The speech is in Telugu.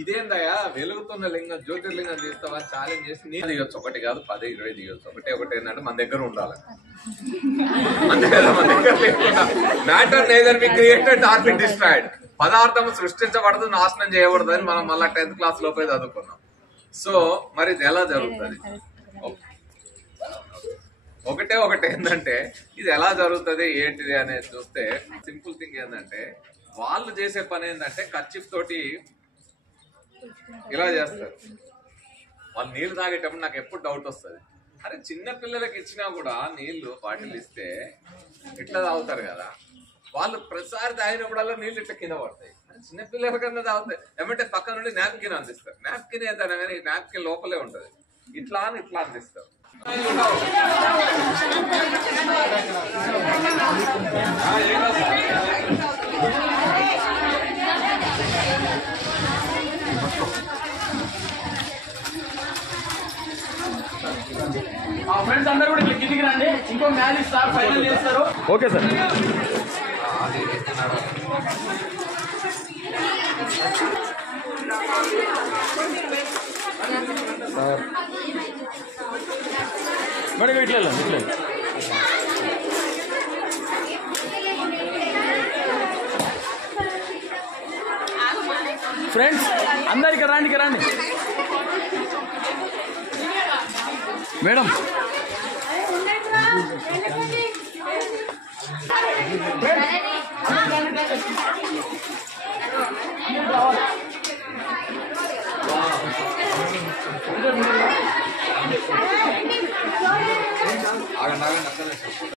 ఇదేందయ్యా వెలుగుతున్న లింగం జ్యోతిర్లింగం తీస్తావా ఛాలెంజ్ చేసి నేను దిగొచ్చు, ఒకటి కాదు 10, 20 దిగొచ్చు. ఒకటి ఏంటంటే మన దగ్గర ఉండాలి. అంతే కదా, మన దగ్గర లేకుండా matter neither be created or be destroyed. పదార్థం సృష్టించబడదు, నాశనం చేయబడదు అని మనం మళ్ళీ 10th క్లాస్ లోపే చదువుకున్నాం. సో మరి ఇది ఎలా జరుగుతుంది? ఒకటి ఏంటంటే ఇది ఎలా జరుగుతుంది ఏంటిది అనేది చూస్తే సింపుల్ థింగ్ ఏంటంటే వాళ్ళు చేసే పని ఏంటంటే కర్చీఫ్ తోటి ఇలా చేస్తారు. వాళ్ళు నీళ్లు తాగేటప్పుడు నాకు ఎప్పుడు డౌట్ వస్తుంది, అరే చిన్న పిల్లలకి ఇచ్చినా కూడా నీళ్లు బాటిల్ ఇస్తే ఇట్లా తాగుతారు కదా, వాళ్ళు ప్రతిసారి తాగినప్పుడల్లా నీళ్లు ఇట్లా కింద పడతాయి. చిన్న పిల్లల కన్నా తాగుతాయి ఏమంటే పక్క నుండి నాప్కిన్ అందిస్తారు. నాప్కిన్ ఏదైనా కానీ నాప్కిన్ లోపలే ఉంటది, ఇట్లా అందిస్తారు. ఫ్రెండ్స్ అందరూ కూడా కిందికి రండి, ఇంకో మ్యాచ్ ఇస్తారు, ఫైనల్ చేస్తారు. Okay sir. మేడం ఇట్లా ఫ్రెండ్స్ అందరు ఇక్కడ రండి మేడం.